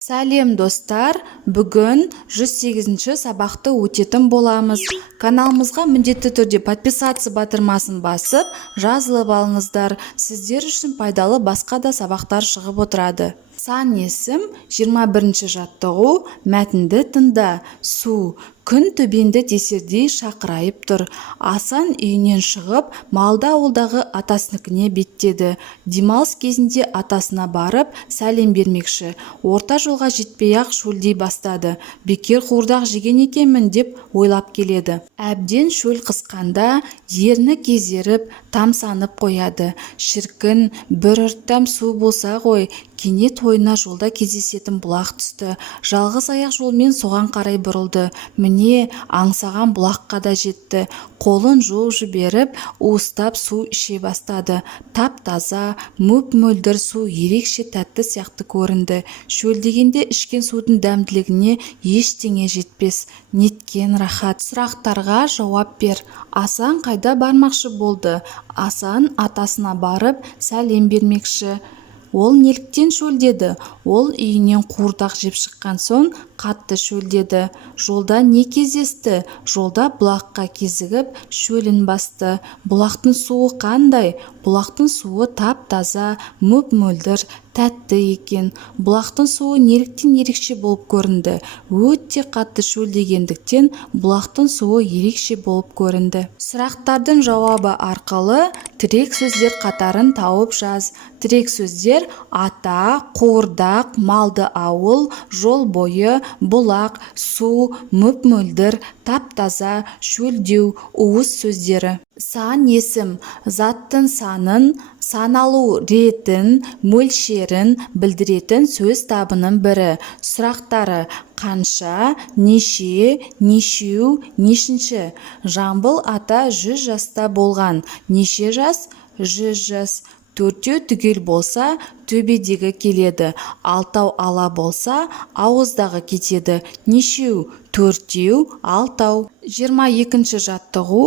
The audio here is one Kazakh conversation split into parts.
Сәлем достар, бүгін 108-ші сабақты өтетін боламыз. Каналымызға міндетті түрде подписаться батырмасын басып, жазылып алыңыздар. Сіздер үшін пайдалы басқа да сабақтар шығып отырады. Сан есім 21-ші жаттығу, мәтінді тыңда. Су, күн төбеңді тесердей шақырайып тұр. Асан үйінен шығып, малда ауылдағы атасыныкіне беттеді. Демалыс кезінде атасына барып, сәлем бермекші. Орта жолға жетпей-ақ шөлдей бастады. Бекер қуырдақ жеген екенмін деп ойлап келеді. Әбден шөл қысқанда ерні кезеріп, тамсанып қояды. Шіркін, бір ұрттам су болса ғой. Кенет ойына жолда кездесетін бұлақ түсті. Жалғыз аяқ жолмен соған қарай бұрылды. Міне, аңсаған бұлаққа да жетті. Қолын жуып жіберіп, уыстап су іше бастады. Тап-таза, мөп-мөлдір су ерекше тәтті сияқты көрінді. Шөлдегенде ішкен судың дәмділігіне ештеңе жетпес. Неткен рахат. Сұрақтарға жауап бер. Асан қайда бармақшы болды? Асан атасына барып сәлем бермекші. Ол неліктен шөлдеді? Ол үйінен қуырдақ жеп шыққан соң қатты шөлдеді. Жолда не кездесті? Жолда бұлаққа кезігіп шөлін басты. Бұлақтың суы қандай? Бұлақтың суы тап-таза, мөп-мөлдір, тәтті екен. Бұлақтың суы неліктен ерекше болып көрінді? Өте қатты шөлдегендіктен бұлақтың суы ерекше болып көрінді. Сұрақтардың жауабы арқылы тірек сөздер қатарын тауып жаз. Тірек сөздер ата, қуырдақ, малды ауыл, жол бойы, бұлақ, су, мөп-мөлдір, тап-таза, шөлдеу, уыз сөздері. Сан есім заттың санын, саналу ретін, мөлшерін білдіретін сөз табының бірі. Сұрақтары: қанша, неше, нешеу, нешінші? Жамбыл ата 100 жаста болған. Неше жас? 100 жас. Төртеу түгел болса, төбедегі келеді. Алтау ала болса, ауыздағы кетеді. Нешеу? Төртеу, алтау. 22-ші жаттығу.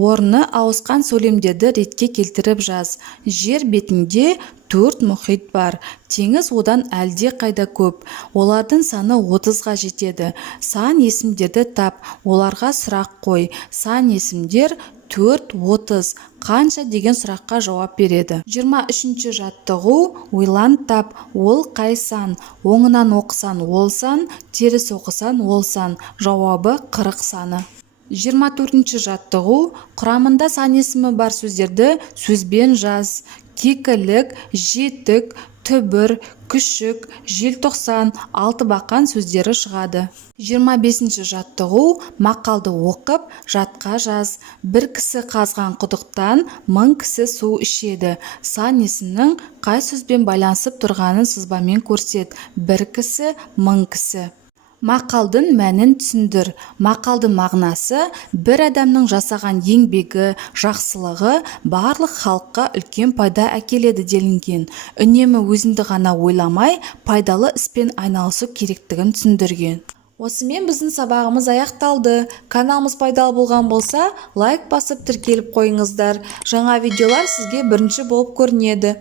Орны ауысқан сөйлемдерді ретке келтіріп жаз. Жер бетінде 4 мұхит бар. Теңіз одан әлде қайда көп. Олардың саны 30-ға жетеді. Сан есімдерді тап. Оларға сұрақ қой. Сан есімдер 4, 30. Қанша деген сұраққа жауап береді. 23-ші жаттығу. Ойлан тап. Ол қай сан? Оңынан оқысан ол сан, теріс оқысан ол сан. Жауабы 40 саны. 24-ші жаттығу. Құрамында сан есімі бар сөздерді сөзбен жаз. Кекілік, жетік, түбір, күшік, желтоқсан, алтыбақан сөздері шығады. 25-ші жаттығу. Мақалды оқып, жатқа жаз. Бір кісі қазған құдықтан 1000 кісі су ішеді. Сан есімнің қай сөзбен байланысып тұрғанын сызбамен көрсет. Бір кісі, 1000 кісі. Мақалдың мәнін түсіндір. Мақалдың мағынасы бір адамның жасаған еңбегі, жақсылығы барлық халыққа үлкен пайда әкеледі делінген. Үнемі өзіңді ғана ойламай, пайдалы іспен айналысу керектігін түсіндірген. Осымен біздің сабағымыз аяқталды. Каналымыз пайдалы болған болса, лайк басып тіркеліп қойыңыздар. Жаңа видеолар сізге бірінші болып көрінеді.